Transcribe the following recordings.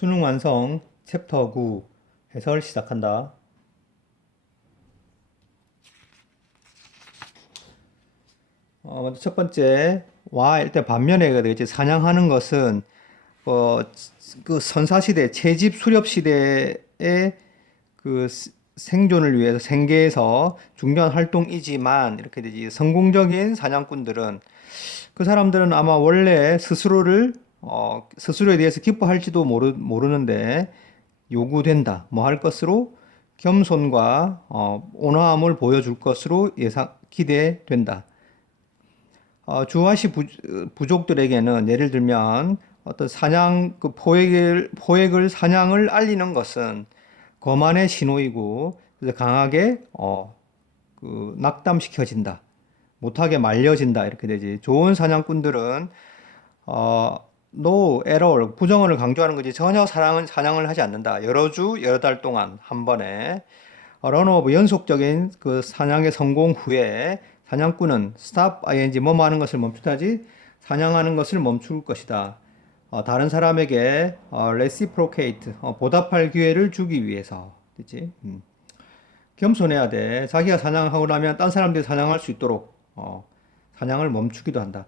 수능 완성 챕터 9 해설 시작한다. 먼저 첫 번째 일단 반면에 되겠지. 사냥하는 것은 어, 그 선사시대 채집 수렵 시대의 그 생존을 위해서 생계에서 중요한 활동이지만 이렇게 되지. 성공적인 사냥꾼들은 그 사람들은 아마 원래 스스로에 대해서 기뻐할지도 모르는데 요구된다. 뭐 할 것으로 겸손과 온화함을 보여줄 것으로 기대된다. 주화시 부족들에게는 예를 들면 어떤 사냥 포획을 사냥을 알리는 것은 거만의 신호이고 그래서 강하게 낙담시켜진다. 못하게 말려진다 이렇게 되지. 좋은 사냥꾼들은 어, no error 부정어를 강조하는 거지. 전혀 사냥을 하지 않는다. 여러 주 여러 달 동안 한 번에 런오브 연속적인 그 사냥의 성공 후에 사냥꾼은 stop ing 뭐뭐 하는 것을 멈추다지 사냥하는 것을 멈출 것이다. 다른 사람에게 reciprocate 보답할 기회를 주기 위해서 그치? 겸손해야 돼. 자기가 사냥하고 나면 딴 사람들이 사냥할 수 있도록 사냥을 멈추기도 한다.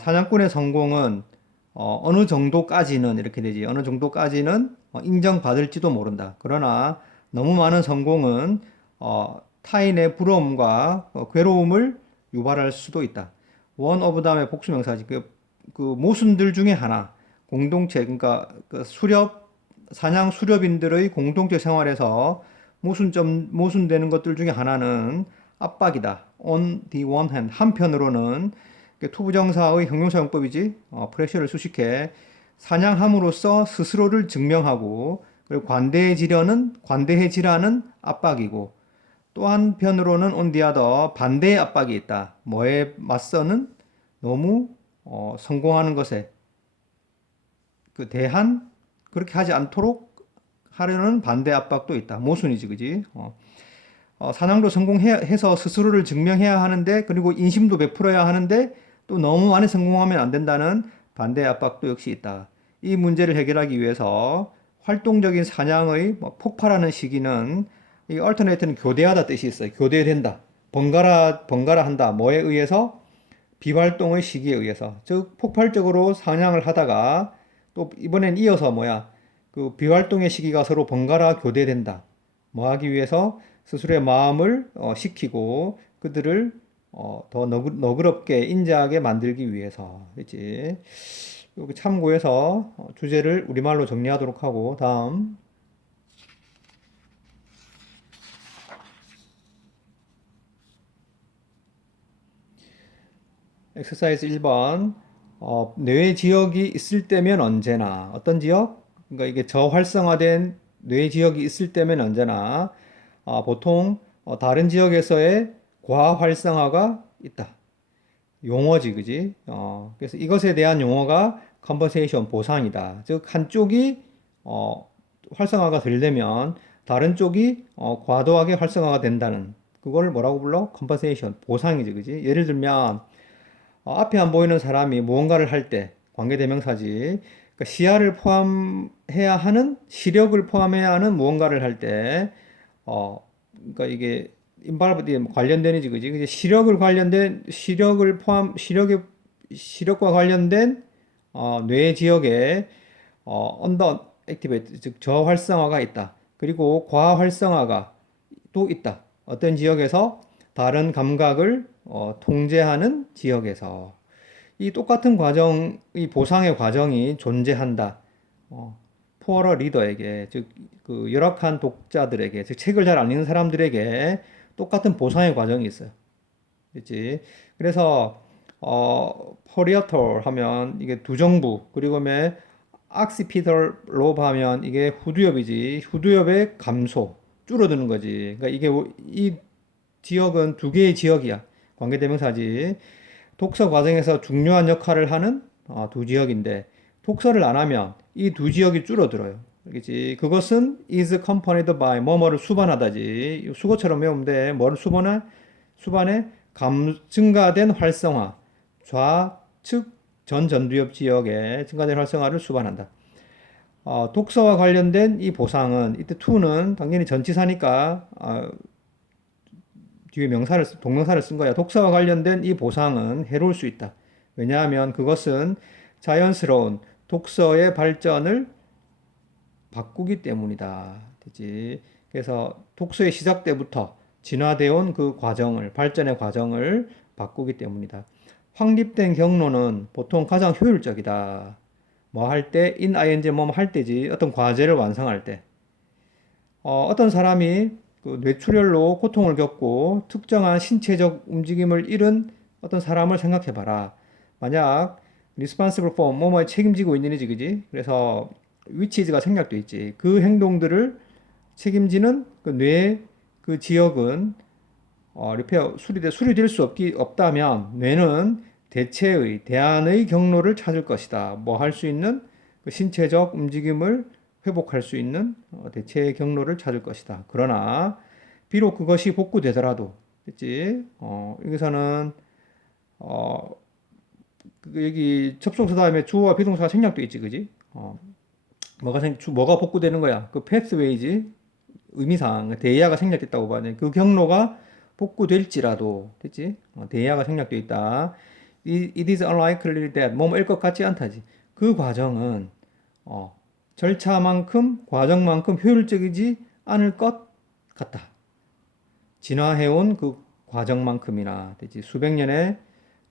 사냥꾼의 성공은 어느 정도까지는 이렇게 되지. 어느 정도까지는 인정받을지도 모른다. 그러나 너무 많은 성공은 타인의 부러움과 괴로움을 유발할 수도 있다. one of 다음에 복수명사지. 그 모순들 중에 하나. 공동체, 그러니까 그 사냥 수렵인들의 공동체 생활에서 모순되는 것들 중에 하나는 압박이다. On the one hand, 한편으로는 투부정사의 형용사용법이지. 프레셔를 수식해 사냥함으로써 스스로를 증명하고 그리고 관대해지라는 압박이고 또 한편으로는 on the other 반대의 압박이 있다. 뭐에 맞서는 너무 성공하는 것에 그렇게 하지 않도록 하려는 반대 압박도 있다. 모순이지, 그지? 사냥도 성공해서 스스로를 증명해야 하는데, 그리고 인심도 베풀어야 하는데, 또 너무 많이 성공하면 안 된다는 반대 압박도 역시 있다. 이 문제를 해결하기 위해서 활동적인 사냥의 폭발하는 시기는 이 alternate는 교대하다 뜻이 있어요. 교대된다. 번갈아 한다. 뭐에 의해서? 비활동의 시기에 의해서. 즉, 폭발적으로 사냥을 하다가 또 이번엔 이어서 그 비활동의 시기가 서로 번갈아 교대된다. 뭐 하기 위해서? 스스로의 마음을 식히고 그들을 더 너그럽게 인자하게 만들기 위해서. 그렇지? 여기 참고해서 주제를 우리말로 정리하도록 하고 다음 엑서사이즈 1번 뇌 지역이 있을 때면 언제나 어떤 지역? 그러니까 이게 저활성화된 뇌 지역이 있을 때면 언제나 보통 다른 지역에서의 과활성화가 있다. 용어지, 그지? 그래서 이것에 대한 용어가 컴pen세이션 보상이다. 즉 한쪽이 활성화가 되려면 다른 쪽이 과도하게 활성화가 된다는 그걸 뭐라고 불러? 컴pen세이션 보상이지, 그지? 예를 들면 앞에 안 보이는 사람이 무언가를 할 때 관계대명사지. 그러니까 시력을 포함해야 하는 무언가를 할 때, 그러니까 이게 인발브디 관련된이지, 그지? 그지? 시력과 관련된 뇌 지역에 언더 액티베이트, 즉 저활성화가 있다. 그리고 과활성화가 또 있다. 어떤 지역에서 다른 감각을 통제하는 지역에서 이 똑같은 이 보상의 과정이 존재한다. 포어러 리더에게, 즉, 그 열악한 독자들에게, 즉, 책을 잘 안 읽는 사람들에게 똑같은 보상의 과정이 있어요. 그렇지? 그래서, 포리어톨 하면 이게 두정부, 그리고 악시피털 로브 하면 이게 후두엽이지. 후두엽의 감소, 줄어드는 거지. 그러니까 이 지역은 두 개의 지역이야. 관계대명사지. 독서 과정에서 중요한 역할을 하는 두 지역인데 독서를 안 하면 이 두 지역이 줄어들어요. 알겠지? 그것은 is accompanied by 뭐뭐를 수반하다지. 수거처럼 외우면 돼. 뭐를 수반해? 증가된 활성화. 좌측 전두엽 지역의 증가된 활성화를 수반한다. 독서와 관련된 이 보상은 이때 to는 당연히 전치사니까 뒤에 동명사를 쓴 거야. 독서와 관련된 이 보상은 해로울 수 있다. 왜냐하면 그것은 자연스러운 독서의 발전을 바꾸기 때문이다. 그지? 그래서 독서의 시작 때부터 진화되어 온 그 과정을, 발전의 과정을 바꾸기 때문이다. 확립된 경로는 보통 가장 효율적이다. 뭐 할 때, in ing 뭐 할 때지. 어떤 과제를 완성할 때. 어떤 사람이 그 뇌출혈로 고통을 겪고 특정한 신체적 움직임을 잃은 어떤 사람을 생각해 봐라. 만약 responsible for 뭐뭐에 책임지고 있는 이지, 그지? 그래서 위치즈가 생략돼 있지. 그 행동들을 책임지는 그 뇌 그 지역은 리페어 수리될 수 없다면 뇌는 대안의 경로를 찾을 것이다. 뭐 할 수 있는 그 신체적 움직임을 회복할 수 있는 대체의 경로를 찾을 것이다. 그러나 비록 그것이 복구되더라도, 됐지? 여기서는 어, 여기 접속사 다음에 주어와 비동사가 생략돼 있지, 그지? 뭐가 복구되는 거야? 그 pathway지. 의미상 대의야가 생략됐다고 봐야 그 경로가 복구될지라도, 됐지? 대의야가 생략돼 있다. It is unlikely that 뭐뭐일 것 같지 않다지. 그 과정은 어, 절차만큼 과정만큼 효율적이지 않을 것 같다. 진화해온 그 과정만큼이나, 됐지? 수백 년의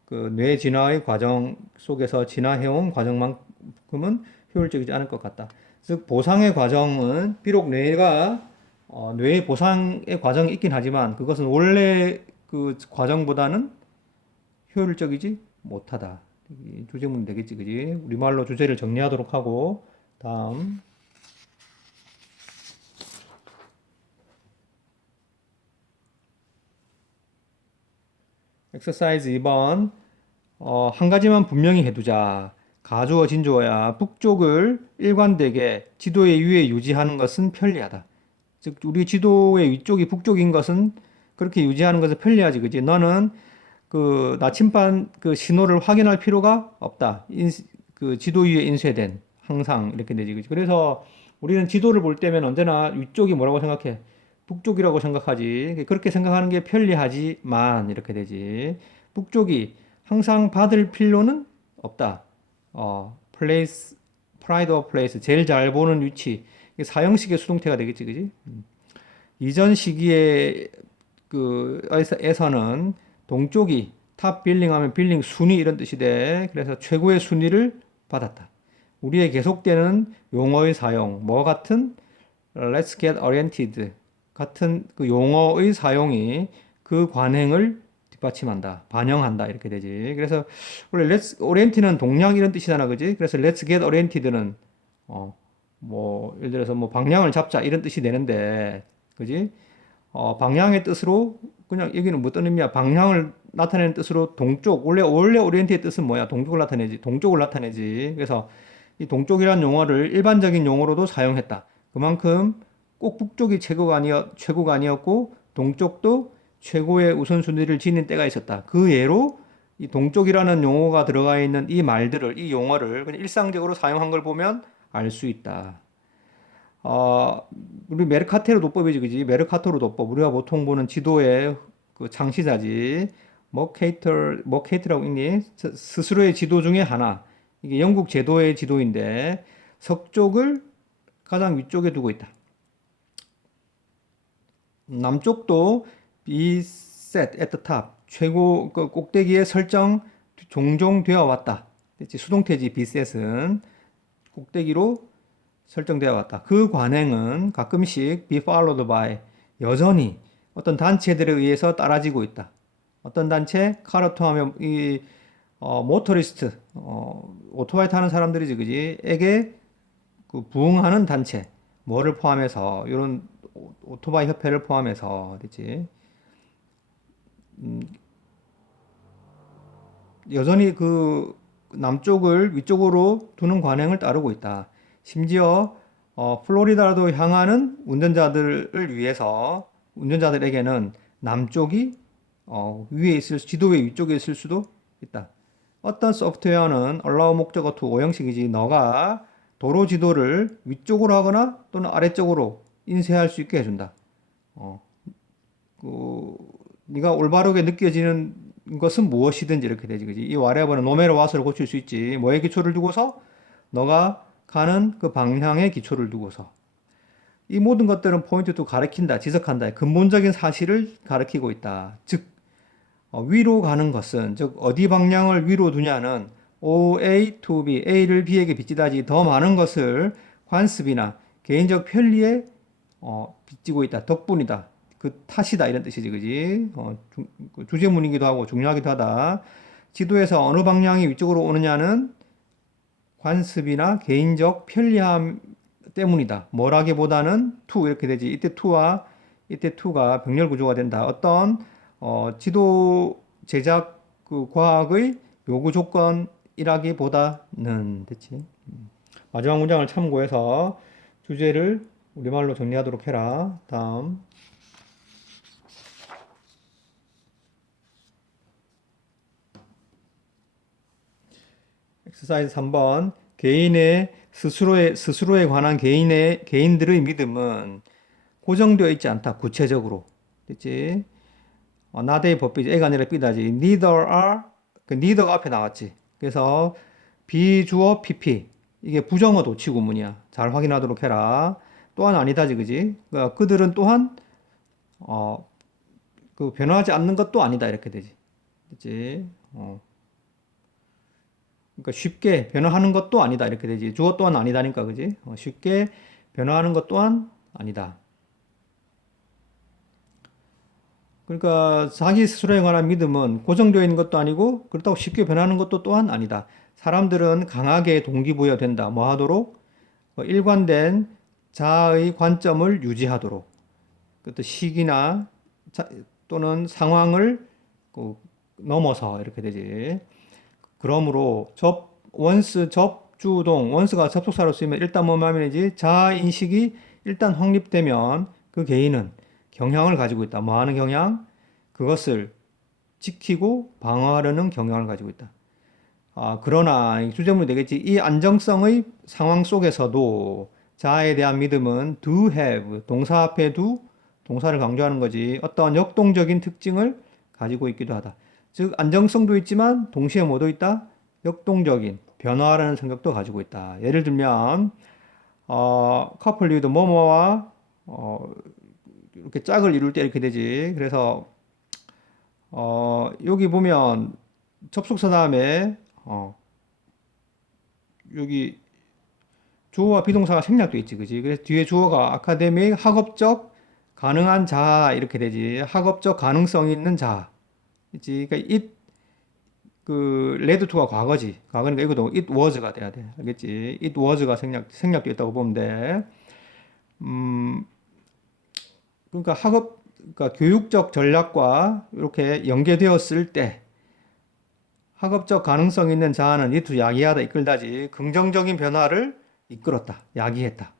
그 뇌 진화의 과정 속에서 진화해온 과정만큼은 효율적이지 않을 것 같다. 즉 보상의 과정은 비록 뇌의 보상의 과정이 있긴 하지만 그것은 원래 그 과정보다는 효율적이지 못하다. 주제문이 되겠지, 그지? 우리말로 주제를 정리하도록 하고 다음 엑서사이즈 2번. 한 가지만 분명히 해두자. 가주어 진주어야. 북쪽을 일관되게 지도의 위에 유지하는 것은 편리하다. 즉 우리 지도의 위쪽이 북쪽인 것은 그렇게 유지하는 것은 편리하지, 그지? 너는 그 나침반 그 신호를 확인할 필요가 없다. 그 지도 위에 인쇄된 항상 이렇게 되지, 그지? 그래서 우리는 지도를 볼 때면 언제나 위쪽이 뭐라고 생각해? 북쪽이라고 생각하지. 그렇게 생각하는 게 편리하지만 이렇게 되지. 북쪽이 항상 받을 필요는 없다. place, pride of place, 제일 잘 보는 위치. 이게 사형식의 수동태가 되겠지, 그지? 이전 시기에 에서는 동쪽이 탑 빌링 하면 빌링 순위 이런 뜻이 돼. 그래서 최고의 순위를 받았다. 우리의 계속되는 용어의 사용, 뭐 같은 let's get oriented 같은 그 용어의 사용이 그 관행을 뒷받침한다, 반영한다 이렇게 되지. 그래서 원래 let's orient는 동양 이런 뜻이잖아, 그지? 그래서 let's get oriented는 뭐 예를 들어서 뭐 방향을 잡자 이런 뜻이 되는데, 그지? 방향의 뜻으로 그냥 여기는 뭐 어떤 의미야? 방향을 나타내는 뜻으로 동쪽, 원래 오리엔트의 뜻은 뭐야? 동쪽을 나타내지. 그래서 이 동쪽이라는 용어를 일반적인 용어로도 사용했다. 그만큼 꼭 북쪽이 최고가 아니었고 동쪽도 최고의 우선순위를 지닌 때가 있었다. 그 예로 이 동쪽이라는 용어가 들어가 있는 이 용어를 그냥 일상적으로 사용한 걸 보면 알 수 있다. 우리 메르카테르 도법이지, 그지? 메르카토르 도법. 우리가 보통 보는 지도의 그 창시자지. 머케이터라고 읽니? 스스로의 지도 중에 하나. 이게 영국 제도의 지도인데, 서쪽을 가장 위쪽에 두고 있다. 남쪽도 be set at the top. 최고, 그 꼭대기에 설정 종종 되어 왔다. 수동태지, be set은. 꼭대기로 설정되어 왔다. 그 관행은 가끔씩 be followed by 여전히 어떤 단체들에 의해서 따라지고 있다. 어떤 단체? 카르토 하면 이 모터리스트 오토바이 타는 사람들이지, 그지? 에게 그 부응하는 단체 뭐를 포함해서 이런 오토바이 협회를 포함해서, 그렇지? 여전히 그 남쪽을 위쪽으로 두는 관행을 따르고 있다. 심지어 플로리다로 향하는 운전자들에게는 남쪽이 지도 위쪽에 있을 수도 있다. 어떤 소프트웨어는 allow 목적어 to 오형식이지. 너가 도로 지도를 위쪽으로 하거나 또는 아래쪽으로 인쇄할 수 있게 해준다. 어, 그, 네가 올바르게 느껴지는 것은 무엇이든지 이렇게 되지, 그지? 이 whatever는 no matter what을 고칠 수 있지. 뭐에 기초를 두고서? 너가 가는 그 방향에 기초를 두고서. 이 모든 것들은 포인트 to 가리킨다, 지적한다. 근본적인 사실을 가리키고 있다. 즉, 위로 가는 것은, 즉, 어디 방향을 위로 두냐는 OA to B, A를 B에게 빚지다지 더 많은 것을 관습이나 개인적 편리에 빚지고 있다. 덕분이다. 그 탓이다. 이런 뜻이지, 그지? 그 주제문이기도 하고 중요하기도 하다. 지도에서 어느 방향이 위쪽으로 오느냐는 관습이나 개인적 편리함 때문이다. 뭐라기보다는 to 이렇게 되지. 이때 to가 병렬 구조가 된다. 어떤 지도 제작 그 과학의 요구 조건이라기보다는 됐지. 마지막 문장을 참고해서 주제를 우리말로 정리하도록 해라. 다음. 엑서사이즈 3번. 개인의 스스로에 관한 개인들의 믿음은 고정되어 있지 않다. 구체적으로. 됐지? 나대의 법비지. A가 아니라 B다지. Neither are, 그 neither가 앞에 나왔지. 그래서 비주어 PP. 이게 부정어 도치 구문이야. 잘 확인하도록 해라. 또한 아니다지, 그지? 그러니까 그들은 또한, 그 변화하지 않는 것도 아니다. 이렇게 되지. 그치? 그러니까 쉽게 변화하는 것도 아니다. 이렇게 되지. 주어 또한 아니다니까, 그지? 쉽게 변화하는 것 또한 아니다. 그러니까 자기 스스로에 관한 믿음은 고정되어 있는 것도 아니고 그렇다고 쉽게 변하는 것도 또한 아니다. 사람들은 강하게 동기부여된다. 뭐 하도록? 일관된 자아의 관점을 유지하도록. 또 시기나 또는 상황을 넘어서 이렇게 되지. 그러므로 접주동, 원스가 접속사로 쓰이면 일단 뭐 말이지? 자아인식이 일단 확립되면 그 개인은 경향을 가지고 있다. 뭐 하는 경향? 그것을 지키고 방어하려는 경향을 가지고 있다. 그러나 주제문이 되겠지. 이 안정성의 상황 속에서도 자아에 대한 믿음은 do have, 동사 앞에 do, 동사를 강조하는 거지. 어떤 역동적인 특징을 가지고 있기도 하다. 즉 안정성도 있지만 동시에 뭐도 있다? 역동적인 변화라는 성격도 가지고 있다. 예를 들면 couple with 뭐뭐와 이렇게 짝을 이룰 때 이렇게 되지. 그래서 여기 보면 접속사 다음에 여기 주어와 비동사가 생략돼 있지, 그지? 그래서 뒤에 주어가 아카데믹, 학업적, 가능한 자 이렇게 되지. 학업적 가능성 있는 자, 그지? 그러니까 그 레드 투가 과거지. 과거니까 이거도 it was가 돼야 돼, 알겠지? it was가 생략돼 있다고 보면 돼. 그러니까 그러니까 교육적 전략과 이렇게 연계되었을 때 학업적 가능성 있는 자아는 이투 야기하다 이끌다지 긍정적인 변화를 이끌었다. 야기했다.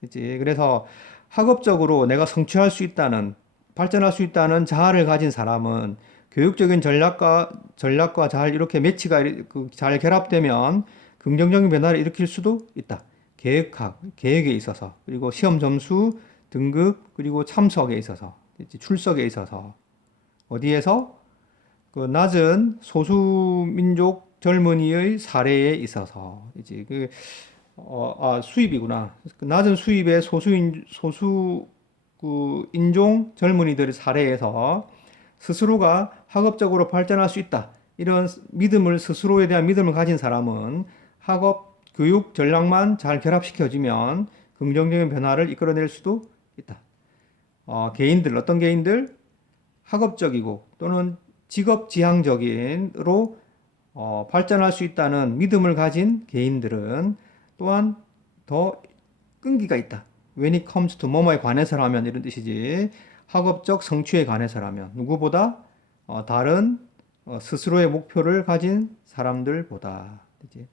그렇지? 그래서 학업적으로 내가 성취할 수 있다는 발전할 수 있다는 자아를 가진 사람은 교육적인 전략과 잘 이렇게 매치가 잘 결합되면 긍정적인 변화를 일으킬 수도 있다. 계획에 있어서 그리고 시험 점수, 등급 그리고 참석에 있어서 출석에 있어서 어디에서 그 낮은 소수민족 젊은이의 사례에 있어서 이제 수입이구나. 그 낮은 수입의 소수 그 인종 젊은이들의 사례에서 스스로가 학업적으로 발전할 수 있다. 이런 스스로에 대한 믿음을 가진 사람은 학업 교육 전략만 잘 결합시켜지면 긍정적인 변화를 이끌어낼 수도 있다. 어떤 개인들? 학업적이고 또는 직업 지향적인으로 발전할 수 있다는 믿음을 가진 개인들은 또한 더 끈기가 있다. When it comes to 뭐뭐에 관해서라면 이런 뜻이지. 학업적 성취에 관해서라면 누구보다 다른 스스로의 목표를 가진 사람들보다. 그치?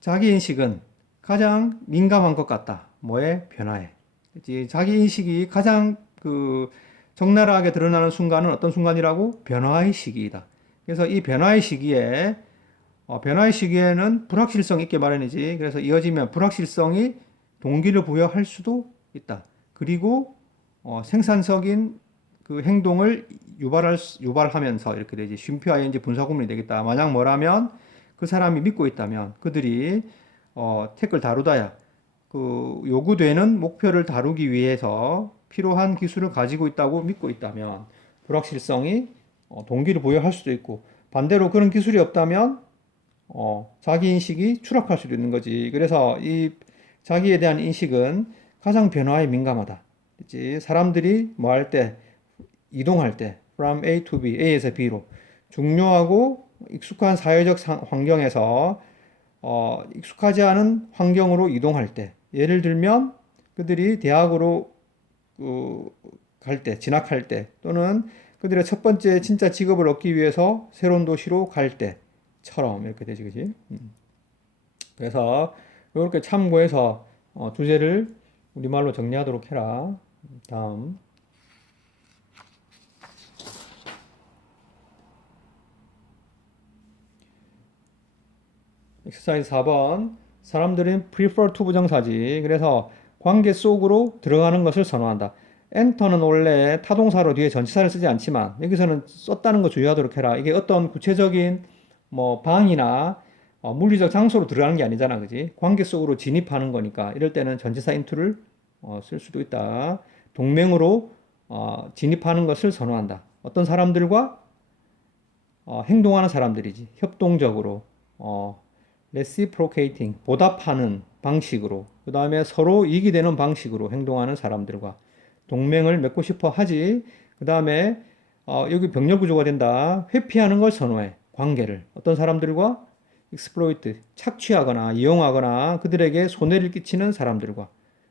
자기인식은 가장 민감한 것 같다. 뭐에? 변화에. 그치? 자기인식이 가장 적나라하게 드러나는 순간은 어떤 순간이라고? 변화의 시기이다. 그래서 이 변화의 시기에 변화의 시기에는 불확실성 있게 마련이지. 그래서 이어지면 불확실성이 동기를 부여할 수도 있다. 그리고 생산적인 그 행동을 유발하면서 이렇게 되지. 쉼표 ing 분사구문이 되겠다. 만약 뭐라면 그 사람이 믿고 있다면 그들이 택을 다루다야 그 요구되는 목표를 다루기 위해서 필요한 기술을 가지고 있다고 믿고 있다면 불확실성이 동기를 부여할 수도 있고 반대로 그런 기술이 없다면 자기 인식이 추락할 수도 있는 거지. 그래서 이 자기에 대한 인식은 가장 변화에 민감하다. 그치? 사람들이 뭐 할 때, 이동할 때, from A to B, A에서 B로 중요하고 익숙한 사회적 환경에서 익숙하지 않은 환경으로 이동할 때, 예를 들면 그들이 대학으로 갈 때, 진학할 때, 또는 그들의 첫 번째 진짜 직업을 얻기 위해서 새로운 도시로 갈 때처럼 이렇게 되지, 그지? 그래서 이렇게 참고해서 주제를 우리말로 정리하도록 해라. 다음. 엑서사이즈 4번. 사람들은 prefer to 부정사지. 그래서 관계 속으로 들어가는 것을 선호한다. enter는 원래 타동사로 뒤에 전치사를 쓰지 않지만 여기서는 썼다는 거 주의하도록 해라. 이게 어떤 구체적인 뭐 방이나 물리적 장소로 들어가는 게 아니잖아. 그지? 관계 속으로 진입하는 거니까 이럴 때는 전치사 into를 쓸 수도 있다. 동맹으로 진입하는 것을 선호한다. 어떤 사람들과 행동하는 사람들이지. 협동적으로 reciprocating 보답하는 방식으로 그 다음에 서로 이익이 되는 방식으로 행동하는 사람들과 동맹을 맺고 싶어 하지. 그 다음에 여기 병렬 구조가 된다. 회피하는 걸 선호해. 관계를 어떤 사람들과 exploit 착취하거나 이용하거나 그들에게 손해를 끼치는 사람들과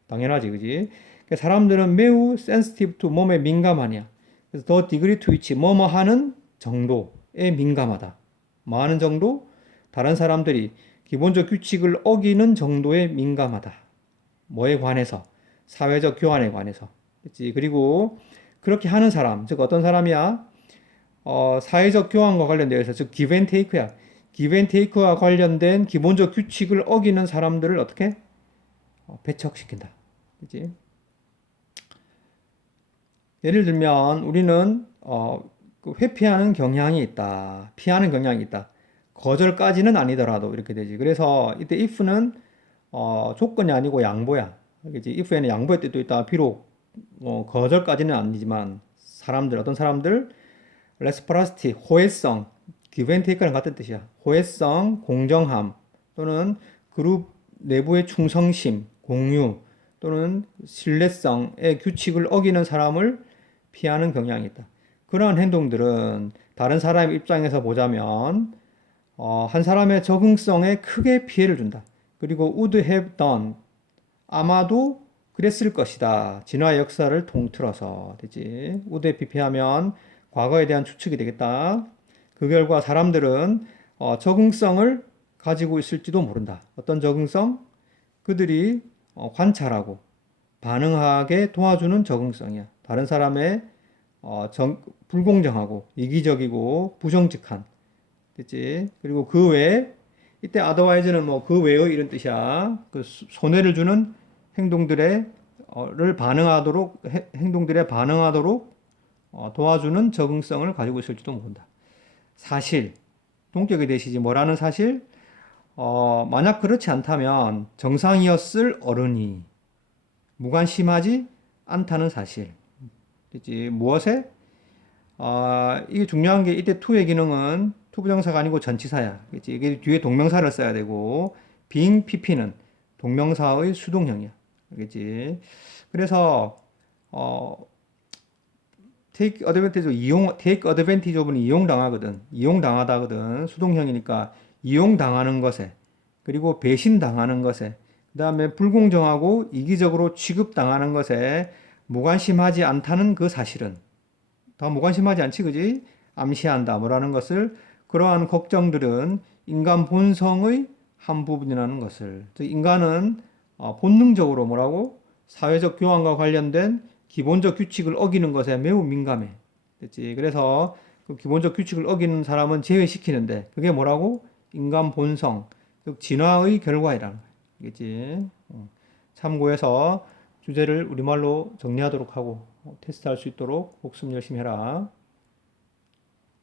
당연하지, 그지? 사람들은 매우 sensitive to 몸에 민감하냐. 그래서 the degree to which 뭐뭐 하는 정도에 민감하다. 뭐 하는 정도? 다른 사람들이 기본적 규칙을 어기는 정도에 민감하다. 뭐에 관해서? 사회적 교환에 관해서. 그치? 그리고 그렇게 하는 사람, 즉 어떤 사람이야? 사회적 교환과 관련되어서, 즉 give and take야. give and take와 관련된 기본적 규칙을 어기는 사람들을 어떻게? 배척시킨다. 그치? 예를 들면 우리는 그 회피하는 경향이 있다. 피하는 경향이 있다. 거절까지는 아니더라도 이렇게 되지. 그래서 이때 if는 조건이 아니고 양보야. 그치? if에는 양보의 뜻도 있다. 비록 거절까지는 아니지만 어떤 사람들 reciprocity, 호혜성, give and take랑 같은 뜻이야. 호혜성, 공정함 또는 그룹 내부의 충성심, 공유 또는 신뢰성의 규칙을 어기는 사람을 피하는 경향이 있다. 그러한 행동들은 다른 사람의 입장에서 보자면 한 사람의 적응성에 크게 피해를 준다. 그리고 would have done 아마도 그랬을 것이다. 진화의 역사를 통틀어서 되지. would have pp하면 과거에 대한 추측이 되겠다. 그 결과 사람들은 적응성을 가지고 있을지도 모른다. 어떤 적응성? 그들이 관찰하고 반응하게 도와주는 적응성이야. 다른 사람의 불공정하고 이기적이고 부정직한, 됐지? 그리고 그 외에 이때 otherwise는 뭐 그 외의 이런 뜻이야. 그 손해를 주는 행동들에 행동들에 반응하도록 도와주는 적응성을 가지고 있을지도 모른다. 사실, 동격의 대시지 뭐라는 사실? 만약 그렇지 않다면 정상이었을 어른이 무관심하지 않다는 사실. 그치? 무엇에? 이게 중요한 게 이때 to의 기능은 투부정사가 아니고 전치사야. 그치? 이게 뒤에 동명사를 써야 되고 being pp는 동명사의 수동형이야. 그치? 그래서 take advantage of는 이용당하거든. 이용당하다거든. 수동형이니까 이용당하는 것에 그리고 배신당하는 것에 그 다음에 불공정하고 이기적으로 취급당하는 것에 무관심하지 않다는 그 사실은 더 무관심하지 않지, 그지? 암시한다. 뭐라는 것을 그러한 걱정들은 인간 본성의 한 부분이라는 것을. 즉 인간은 본능적으로 뭐라고? 사회적 교환과 관련된 기본적 규칙을 어기는 것에 매우 민감해. 됐지? 그래서 그 기본적 규칙을 어기는 사람은 제외시키는데 그게 뭐라고? 인간 본성, 즉 진화의 결과이라는 거예요. 알겠지? 참고해서 주제를 우리말로 정리하도록 하고 테스트할 수 있도록 복습 열심히 해라.